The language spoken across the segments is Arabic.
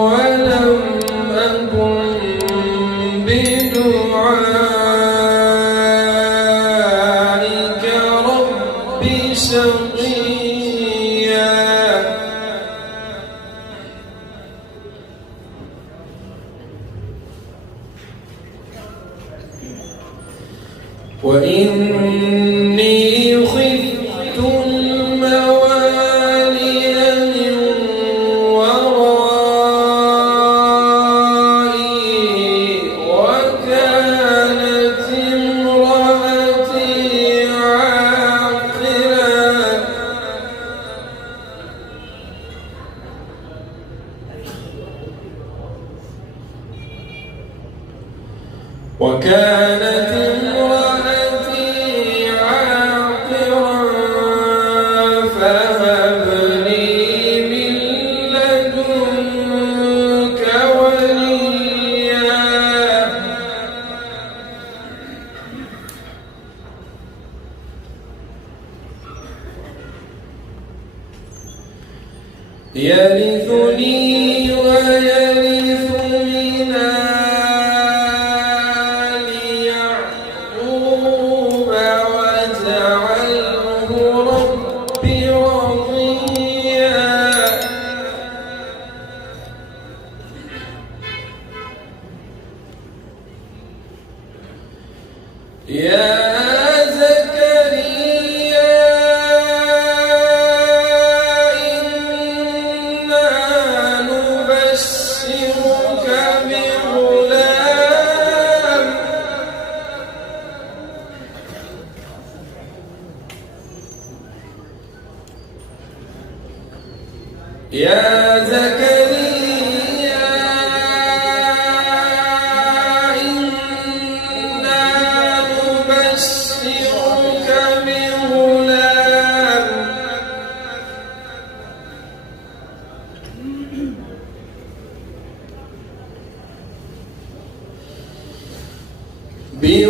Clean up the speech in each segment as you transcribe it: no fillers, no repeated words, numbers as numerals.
ولم أكن بدعائك رب شقيا وإني خفت الموالي من ورائي وكانت امرأتي عاقرا فهب لي من لدنك وليا يرثني ويرث من آل يعقوب واجعله رب رضيا يا زكريا إنا نبشرك بغلام يا زكريا إنا نبشرك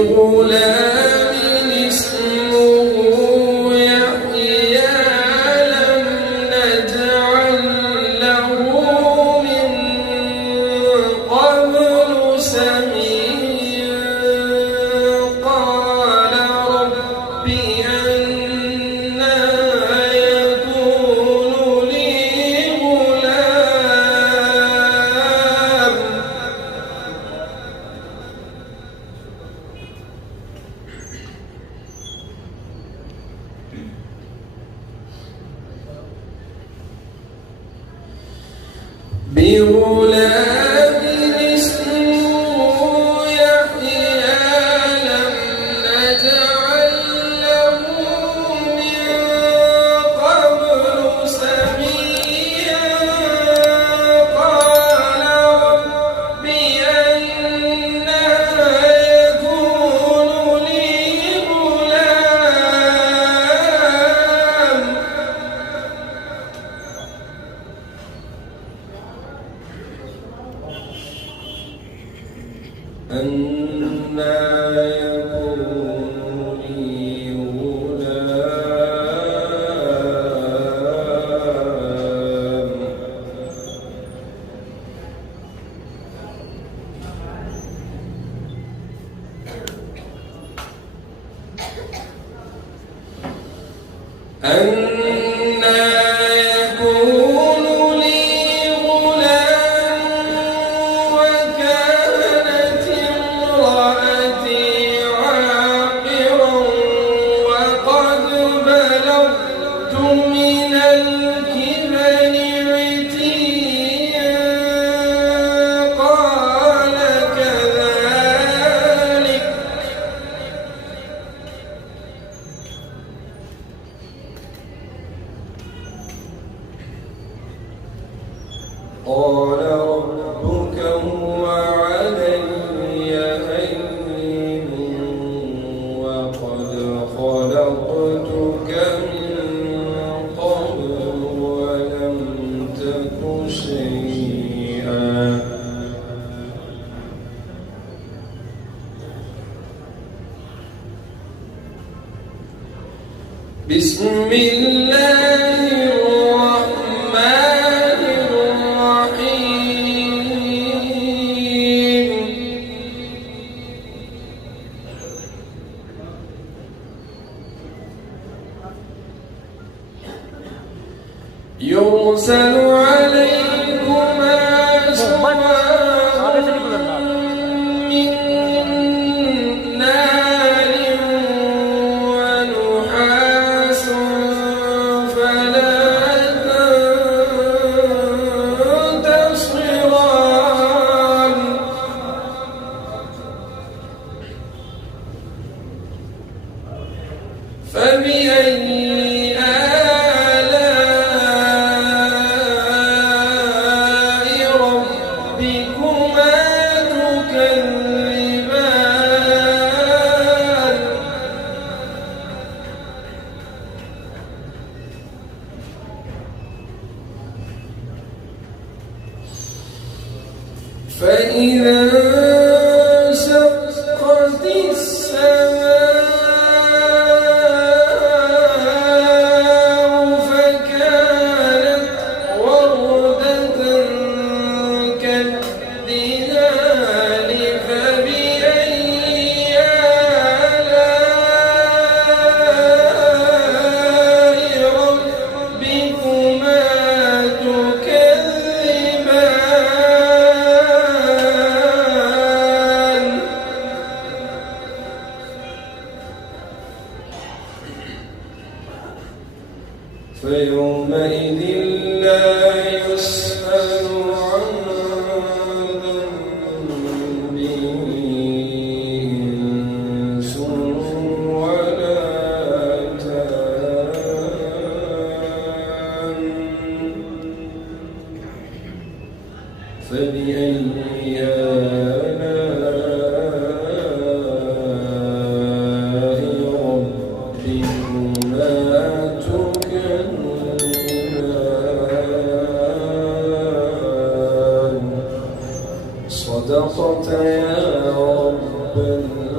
بغلام اسمه يحيى لم نجعل له من قبل سميا قال رب أنى يكون لي غلام بغلام اسمه يحيى لم نجعل له من قبل سميا قال رب أنى يكون لي غلام أنى يكون لي غلام أنى يكون لي غلام وكانت امرأتي عاقرا وقد بلغت من الكبر عتيا قال كذلك قال ربك هو علي هين وقد خلقتك من قبل ولم تك شيئا بسم الله الرحمن يرسل عليكما شواظ من نار ونحاس فلا تنتصران فبأي فإذا انشقت السماء فكانت وردة كالدهان فبأي آلاء ربكما تكذبان فيومئذ لا يسأل عن ذنبه إنس ولا جان فبأي آلاء ربكما تكذبان صدقت يا رب